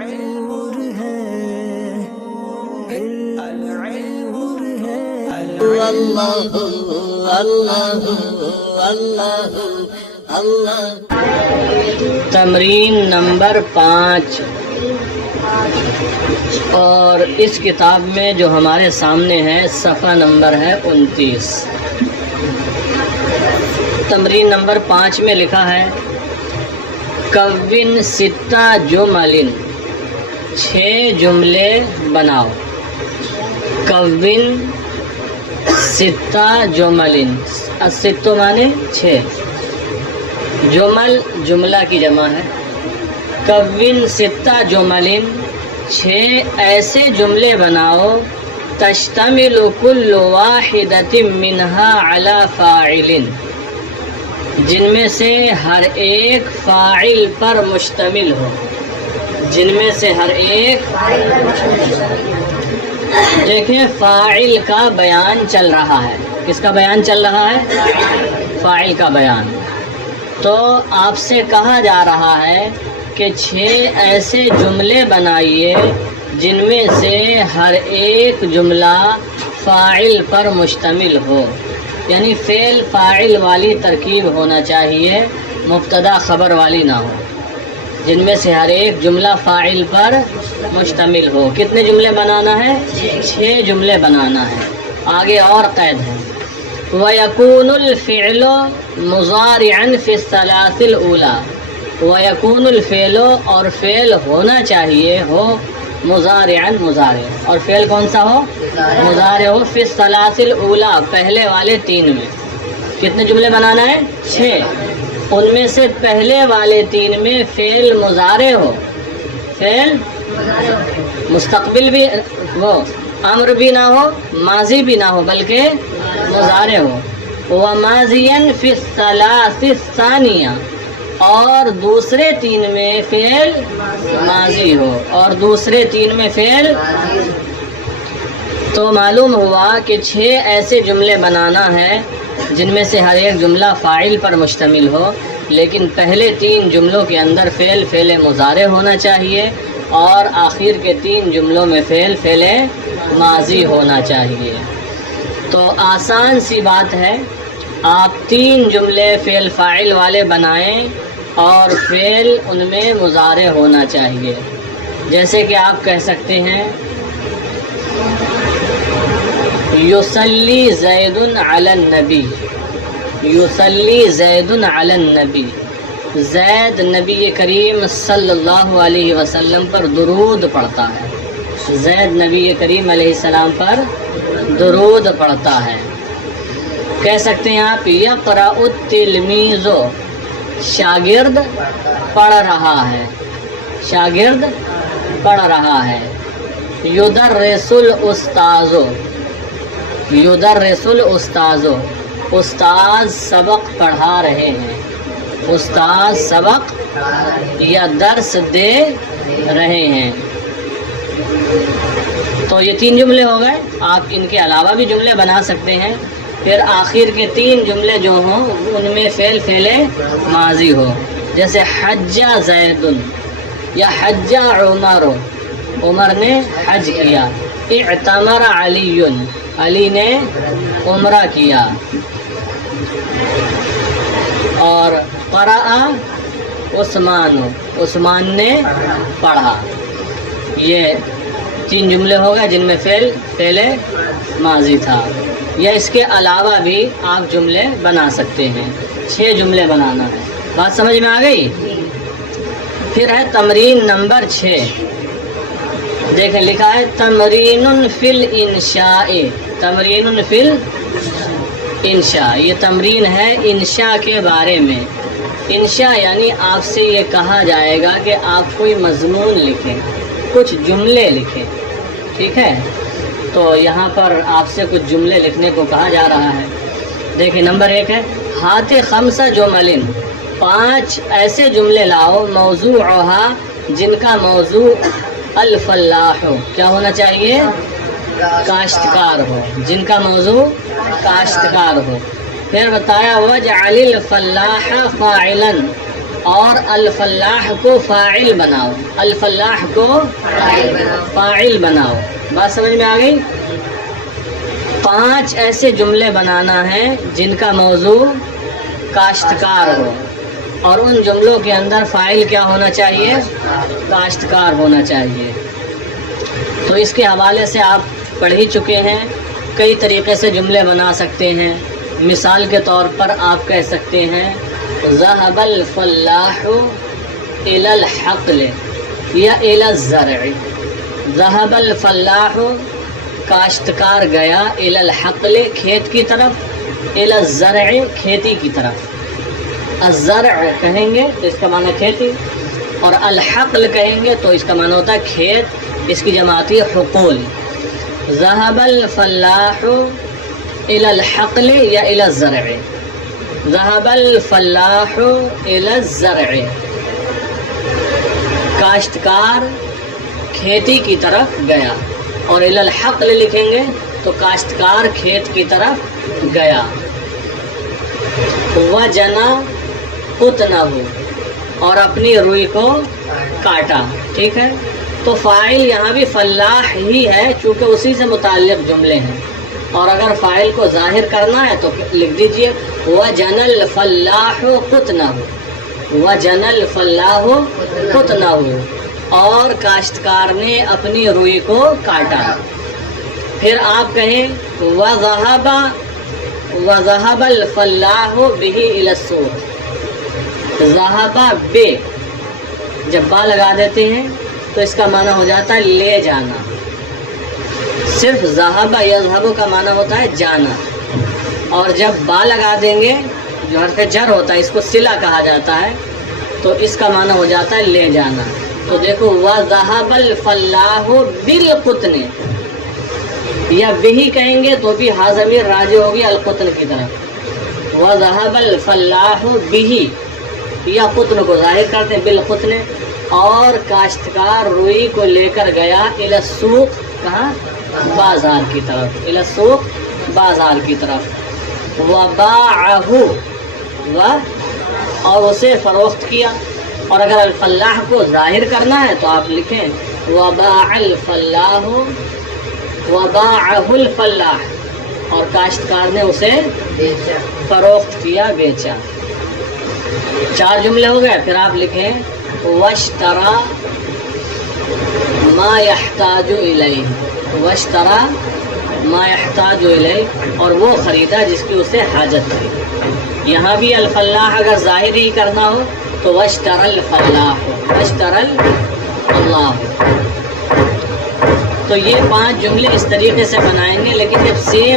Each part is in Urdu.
نور ہے نور ہے اللہ اللہ اللہ اللہ۔ تمرین نمبر 5، اور اس کتاب میں جو ہمارے سامنے ہے صفحہ نمبر ہے 29۔ تمرین نمبر 5 میں لکھا ہے کون ستہ جمل، 6 جملے بناؤ۔ کون ستہ جمل، الستہ مانے 6، جمل جملہ کی جمع ہے۔ کون ستہ جمل، 6 ایسے جملے بناؤ تشتمل کل واحدۃ منها علی فاعل، جن میں سے ہر ایک فاعل پر مشتمل ہو، جن میں سے ہر ایک دیکھیں فاعل کا بیان چل رہا ہے۔ کس کا بیان چل رہا ہے؟ فاعل کا بیان۔ تو آپ سے کہا جا رہا ہے کہ 6 ایسے جملے بنائیے جن میں سے ہر ایک جملہ فاعل پر مشتمل ہو، یعنی فعل فاعل والی ترکیب ہونا چاہیے، مبتدا خبر والی نہ ہو، جن میں سے ہر ایک جملہ فاعل پر مشتمل ہو۔ کتنے جملے بنانا ہے؟ 6 جملے بنانا ہے۔ آگے اور قید ہے وَيَكُونُ الْفِعْلُ مُضَارِعًا فِي الثَّلَاثِ الْأُولَى، وَيَكُونُ الْفِعْلُ، اور فعل ہونا چاہیے ہو مضارعًا مضارع، اور فعل کون سا ہو؟ مضارع ہو، فی الثلاث الاولی، پہلے والے 3 میں۔ کتنے جملے بنانا ہے؟ 6۔ ان میں سے پہلے والے 3 میں فعل مضارع ہو، فعل مستقبل بھی وہ امر بھی نہ ہو، ماضی بھی نہ ہو، بلکہ مضارع ہو۔ وَمَاضِيًا فِي الثَّلَاثِ الثَّانِيَةِ، اور دوسرے 3 میں فعل ماضی ہو، اور دوسرے 3 میں فعل۔ تو معلوم ہوا کہ 6 ایسے جملے بنانا ہے جن میں سے ہر ایک جملہ فاعل پر مشتمل ہو، لیکن پہلے 3 جملوں کے اندر فعل مضارع ہونا چاہیے، اور آخر کے 3 جملوں میں فعل ماضی ہونا چاہیے۔ تو آسان سی بات ہے، آپ 3 جملے فعل فاعل والے بنائیں اور فعل ان میں مضارع ہونا چاہیے۔ جیسے کہ آپ کہہ سکتے ہیں یصلی زید علی النبی، یصلی زید علی النبی، زید نبی کریم صلی اللہ علیہ وسلم پر درود پڑھتا ہے، زید نبی کریم علیہ السلام پر درود پڑھتا ہے۔ کہہ سکتے ہیں آپ یقرأ التلمیذ، شاگرد پڑھ رہا ہے، شاگرد پڑھ رہا ہے۔ یدرس الاستاذ، یدرس الاستاذ، استاذ سبق پڑھا رہے ہیں، استاذ سبق یا درس دے رہے ہیں۔ تو یہ 3 جملے ہو گئے۔ آپ ان کے علاوہ بھی جملے بنا سکتے ہیں۔ پھر آخر کے 3 جملے جو ہوں ان میں فعل ماضی ہو، جیسے حج زید یا حج عمر، عمر نے حج کیا۔ اعتمر علی، علی نے عمرہ کیا۔ اور قرأ عثمان، عثمان نے پڑھا۔ یہ 3 جملے ہو گئے جن میں فعل ماضی تھا، یا اس کے علاوہ بھی آپ جملے بنا سکتے ہیں۔ 6 جملے بنانا ہے۔ بات سمجھ میں آ گئی؟ پھر ہے تمرین نمبر 6، دیکھیں لکھا ہے تمرین فی الانشاء، تمرین فی الانشاء، یہ تمرین ہے انشاء کے بارے میں۔ انشاء یعنی آپ سے یہ کہا جائے گا کہ آپ کوئی مضمون لکھیں، کچھ جملے لکھیں، ٹھیک ہے؟ تو یہاں پر آپ سے کچھ جملے لکھنے کو کہا جا رہا ہے۔ دیکھیں نمبر 1 ہے ہاتھ خمسہ جمل، 5 ایسے جملے لاؤ موضوعها، جن کا موضوع الفلاح ہو، کیا ہونا چاہیے؟ کاشتکار ہو، جن کا موضوع کاشتکار ہو۔ پھر بتایا وجعل الفلاح فاعلا، اور الفلاح کو فاعل بناؤ، الفلاح کو فاعل بناؤ۔ بات سمجھ میں آ گئی؟ 5 ایسے جملے بنانا ہے جن کا موضوع کاشتکار ہو، اور ان جملوں کے اندر فاعل کیا ہونا چاہیے؟ کاشتکار ہونا چاہیے۔ تو اس کے حوالے سے آپ پڑھ ہی چکے ہیں، کئی طریقے سے جملے بنا سکتے ہیں۔ مثال کے طور پر آپ کہہ سکتے ہیں ذهب الفلاح الى الحقل یا الى الزرع۔ ذهب الفلاح کاشتکار گیا، الى الحقل کھیت کی طرف، الى الزرع کھیتی کی طرف۔ الزرع کہیں گے تو اس کا معنی کھیتی، اور الحقل کہیں گے تو اس کا معنی ہوتا ہے کھیت، اس کی جمع آتی ہے حقول۔ ذهب الفلاح الى الحقل یا الى الزرع، ذهب الفلاح الى الزرع، کاشتکار کھیتی کی طرف گیا، اور الى الحقل لکھیں گے تو کاشتکار کھیت کی طرف گیا۔ وجنا قطنہ، اور اپنی روئی کو کاٹا، ٹھیک ہے؟ تو فاعل یہاں بھی فلاح ہی ہے، چونکہ اسی سے متعلق جملے ہیں، اور اگر فاعل کو ظاہر کرنا ہے تو لکھ دیجئے وَجَنَى الْفَلَّاحُ قُطْنَهُ، وَجَنَى الْفَلَّاحُ قُطْنَهُ، اور کاشتکار نے اپنی روئی کو کاٹا۔ پھر آپ کہیں وَذَهَبَ الْفَلَّاحُ بِهِ إِلَى السُّوقِ، ذَهَبَ بے جب با لگا دیتے ہیں تو اس کا معنی ہو جاتا ہے لے جانا۔ صرف ذہب یذہب کا معنی ہوتا ہے جانا، اور جب با لگا دیں گے جو حرف جر ہوتا ہے، اس کو صلہ کہا جاتا ہے، تو اس کا معنی ہو جاتا ہے لے جانا۔ تو دیکھو وَذَهَبَ الْفَلَّاحُ بِالْقُطْنِ، یا بہی کہیں گے تو بھی ہا ضمیر راجع ہوگی القطن کی طرف۔ وَذَهَبَ الْفَلَّاحُ بِهِ، یا قطن کو ظاہر کرتے ہیں بالقطن، اور کاشتکار روئی کو لے کر گیا الی السوق، کہاں؟ بازار کی طرف، الی السوق بازار کی طرف۔ وباعہ، اور اسے فروخت کیا، اور اگر الفلاح کو ظاہر کرنا ہے تو آپ لکھیں وباع الفلاح، وباعہ الفلاح، اور کاشتکار نے اسے فروخت کیا، بیچا۔ 4 جملے ہو گئے۔ پھر آپ لکھیں واشترى ما يحتاج الیہ، واشترى ما يحتاج الیہ، اور وہ خریدا جس کی اسے حاجت تھی۔ یہاں بھی الفلاح اگر ظاہر ہی کرنا ہو تو واشترى الفلاح، واشترى اللہ۔ تو یہ 5 جملے اس طریقے سے بنائیں گے، لیکن جب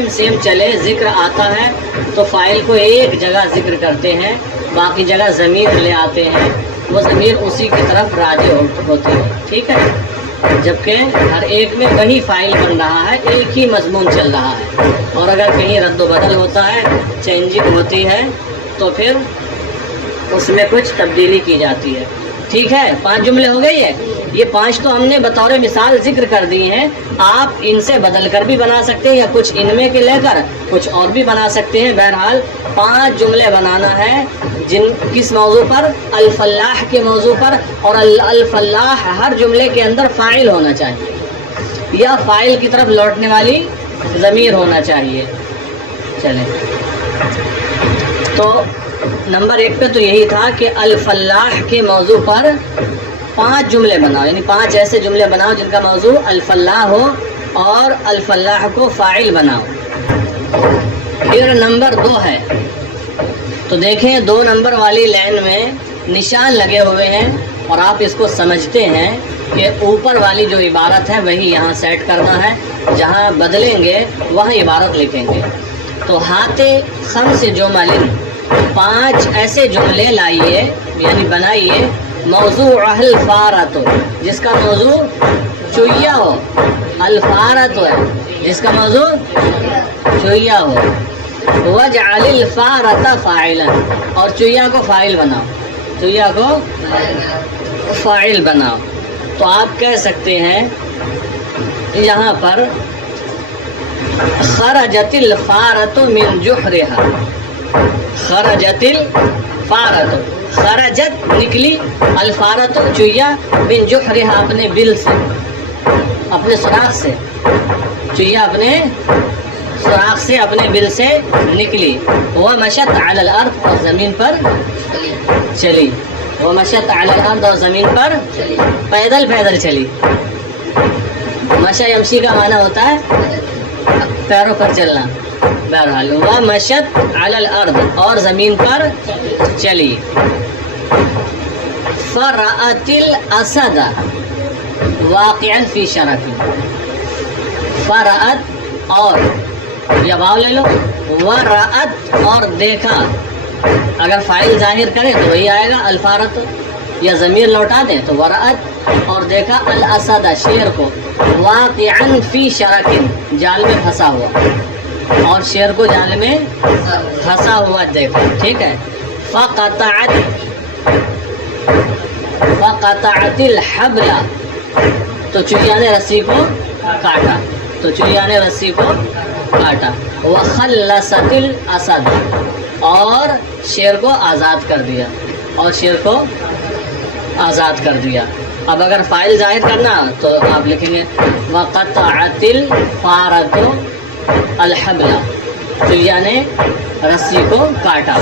سیم چلے، ذکر آتا ہے تو فاعل کو ایک جگہ ذکر کرتے ہیں، باقی جگہ ضمیر لے آتے ہیں، وہ ضمیر اسی کی طرف راجع ہوتی ہے، ٹھیک ہے؟ جبکہ ہر ایک میں وہی فاعل بن رہا ہے، ایک ہی مضمون چل رہا ہے، اور اگر کہیں رد و بدل ہوتا ہے، چینجنگ ہوتی ہے، تو پھر اس میں کچھ تبدیلی کی جاتی ہے، ٹھیک ہے؟ 5 جملے ہو گئی ہے۔ یہ 5 تو ہم نے بطور مثال ذکر کر دی ہیں، آپ ان سے بدل کر بھی بنا سکتے ہیں، یا کچھ ان میں کے لے کر کچھ اور بھی بنا سکتے ہیں۔ بہرحال 5 جملے بنانا ہے، کس موضوع پر؟ الفلاح کے موضوع پر، اور الفلاح ہر جملے کے اندر فاعل ہونا چاہیے، یا فاعل کی طرف لوٹنے والی ضمیر ہونا چاہیے۔ چلیں، تو نمبر 1 پہ تو یہی تھا کہ الفلاح کے موضوع پر 5 جملے بناؤ، یعنی 5 ایسے جملے بناؤ جن کا موضوع الفلاح ہو، اور الفلاح کو فاعل بناؤ۔ پھر نمبر 2 ہے، تو دیکھیں 2 نمبر والی لائن میں نشان لگے ہوئے ہیں، اور آپ اس کو سمجھتے ہیں کہ اوپر والی جو عبارت ہے وہی یہاں سیٹ کرنا ہے، جہاں بدلیں گے وہاں عبارت لکھیں گے۔ تو ہاتھ خمس جمل، 5 ایسے جملے لائیے، یعنی بنائیے، موضوع الفارت، جس کا موضوع چویا ہو، الفارت ہے جس کا موضوع چویا ہو۔ وجعل الفارت فاعلا، اور چویا کو فاعل بناؤ، چویا کو فاعل بناؤ۔ تو آپ کہہ سکتے ہیں یہاں پر خرجت الفارت من جحرها، خرجت الفارت، خرجت نکلی الفارت چویا بن جحرها اپنے بل سے، اپنے سوراخ سے، چویا اپنے سوراخ سے اپنے بل سے نکلی، ومشت علی الارض اور زمین پر چلی، ومشت علی الارض اور زمین پر پیدل پیدل چلی۔ مشا یمشی کا معنی ہوتا ہے پیروں پر چلنا، بہرحال ومشت علی الارض اور زمین پر چلی۔ فرأت الاسد واقعا فی شرف، فرأت اور یا واو لے لو، ورأت اور دیکھا، اگر فاعل ظاہر کرے تو وہی آئے گا الفارت، یا ضمیر لوٹا دیں تو ورأت اور دیکھا الاسد شیر کو، واقعا فی شرکن جال میں پھنسا ہوا، اور شیر کو جال میں پھنسا ہوا دیکھا، ٹھیک ہے۔ فقطعت الحبل، تو چڑیا نے رسی کو کاٹا، تو چڑیا نے رسی کو کاٹا۔ وخلصت الاسد، اور شیر کو آزاد کر دیا، اور شیر کو آزاد کر دیا۔ اب اگر فاعل ظاہر کرنا تو آپ لکھیں گے وقطعت الفارۃ الحبل، چڑیا نے رسی کو کاٹا۔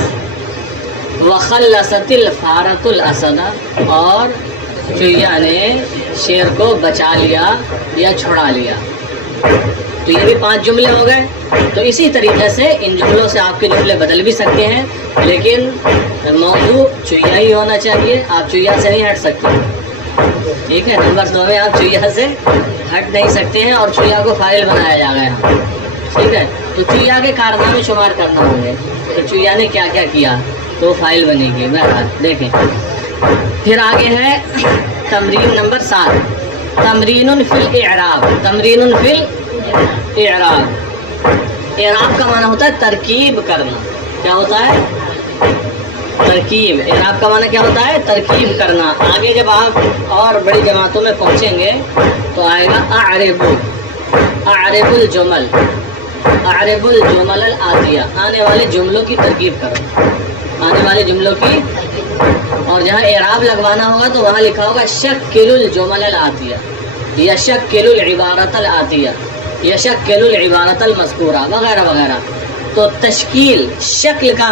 وخلصت الفارۃ الاسد، اور چڑیا نے شیر کو بچا لیا یا چھڑا لیا۔ تو یہ بھی 5 جملے ہو گئے۔ تو اسی طریقے سے ان جملوں سے آپ کے جملے بدل بھی سکتے ہیں، لیکن موضوع چڑیا ہی ہونا چاہیے، آپ چڑیا سے نہیں ہٹ سکتے، ٹھیک ہے۔ نمبر 2 میں آپ چڑیا سے ہٹ نہیں سکتے ہیں، اور چڑیا کو فاعل بنایا جا گیا ہے، ٹھیک ہے۔ تو چڑیا کے کارنامے شمار کرنا ہوں گے، تو چڑیا نے کیا کیا کیا تو فاعل بنے گی۔ بہرحال دیکھیں، پھر آگے ہے تمرین نمبر 7، تمرین فی الاعراب، تمرین فی الاعراب۔ اعراب کا معنی ہوتا ہے ترکیب کرنا، کیا ہوتا ہے؟ ترکیب۔ اعراب کا معنی کیا ہوتا ہے؟ ترکیب کرنا۔ آگے جب آپ اور بڑی جماعتوں میں پہنچیں گے تو آئے گا اعرب، اعرب الجمل، اعرب الجمل الآتیہ، آنے والے جملوں کی ترکیب کرو، آنے والے جملوں کی۔ اور جہاں اعراب لگوانا ہوگا تو وہاں لکھا ہوگا شکل الجمل الآتیہ، یشکل العبارۃ الآتیہ، یشکل العبارۃ المذکورہ، وغیرہ وغیرہ۔ تو تشکیل شکل کا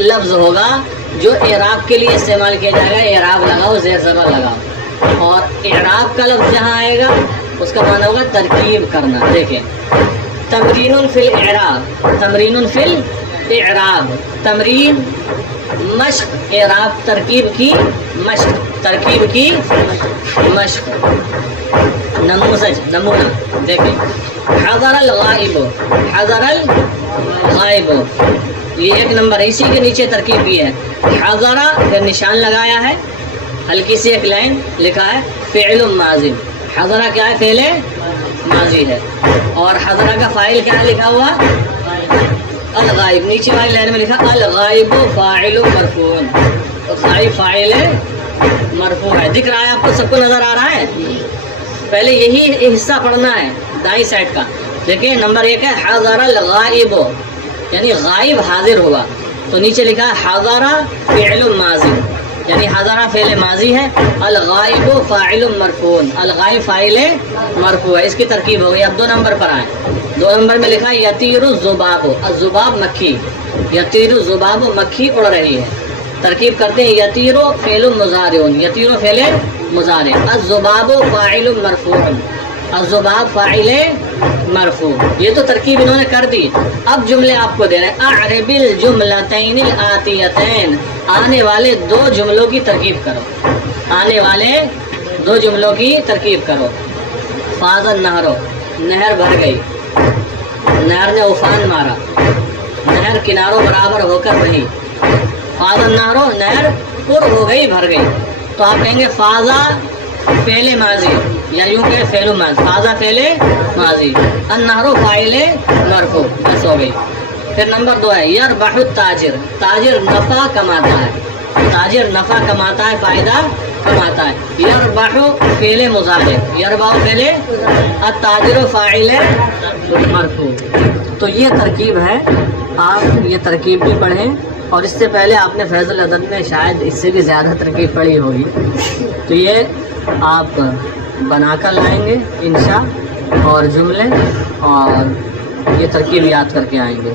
لفظ ہوگا جو اعراب کے لیے استعمال کیا جائے گا، اعراب لگاؤ، زیر زبر لگاؤ۔ اور اعراب کا لفظ جہاں آئے گا اس کا معنی ہوگا ترکیب کرنا۔ دیکھیں، تمرین فی الاعراب، تمرین فی الاعراب، تمرین مشق، اعراب ترکیب کی مشق، ترکیب کی مشق۔ نموذج، نمونہ دیکھیں، حضر الغائب، حضر الغائب، یہ 1 نمبر ہے، اسی کے نیچے ترکیب بھی ہے۔ حضرہ پھر نشان لگایا ہے، ہلکی سی ایک لائن لکھا ہے فعل ماضی، حضرہ کیا ہے؟ فعل ماضی ہے، اور حضرہ کا فاعل کیا لکھا ہوا؟ الغائب۔ نیچے والی لائن میں لکھا الغائب فاعل مرفوع، تو غائب فاعل مرفوع ہے۔ دکھ رہا ہے آپ کو؟ سب کو نظر آ رہا ہے؟ پہلے یہی حصہ پڑھنا ہے دائیں سائڈ کا۔ دیکھیں نمبر 1 ہے حضر الغائب، یعنی غائب حاضر ہوا، تو نیچے لکھا ہے حضر فعل ماضی، یعنی حضر فعل ماضی ہے، الغائب فاعل مرفوع، الغائب فاعل مرفوع ہے۔ اس کی ترکیب ہو گئی۔ اب 2 نمبر پر آئیں۔ 2 نمبر میں لکھا ہے یطیر الذباب، الذباب مکھی، یطیر الذباب مکھی اڑ رہی ہے۔ ترکیب کرتے ہیں یطیر فعل مضارع، یطیر فعل مضارع، الذباب فاعل مرفوع، الذباب فاعل مرفوع۔ یہ تو ترکیب انہوں نے کر دی۔ اب جملے آپ کو دے رہے ہیں، اعرب الجملتین الآتیتین، آنے والے 2 جملوں کی ترکیب کرو، آنے والے 2 جملوں کی ترکیب کرو۔ فاض النہر، نہر بھر گئی، نہر نے افان مارا، نہر کناروں برابر ہو کر رہی۔ فاض النہر، نہر پر ہو گئی، بھر گئی، تو آپ کہیں گے فاضا فعل ماضی، یا یوں کہ فعل ماضی، فاضا فعل ماضی، النہر فاعل مرفوع، بس ہو گئی۔ پھر نمبر 2 ہے یربح التاجر، تاجر نفع کماتا ہے، تاجر نفع کماتا ہے، فائدہ کماتا ہے۔ یربح فعل مضارع، یربح فعل، التاجر فاعل مرفوع۔ تو یہ ترکیب ہے آپ یہ ترکیب بھی پڑھیں، اور اس سے پہلے آپ نے فیض العدد میں شاید اس سے بھی زیادہ ترکیب پڑھی ہوگی، تو یہ آپ بنا کر لائیں گے انشاء اور جملے، اور یہ ترکیب یاد کر کے آئیں گے.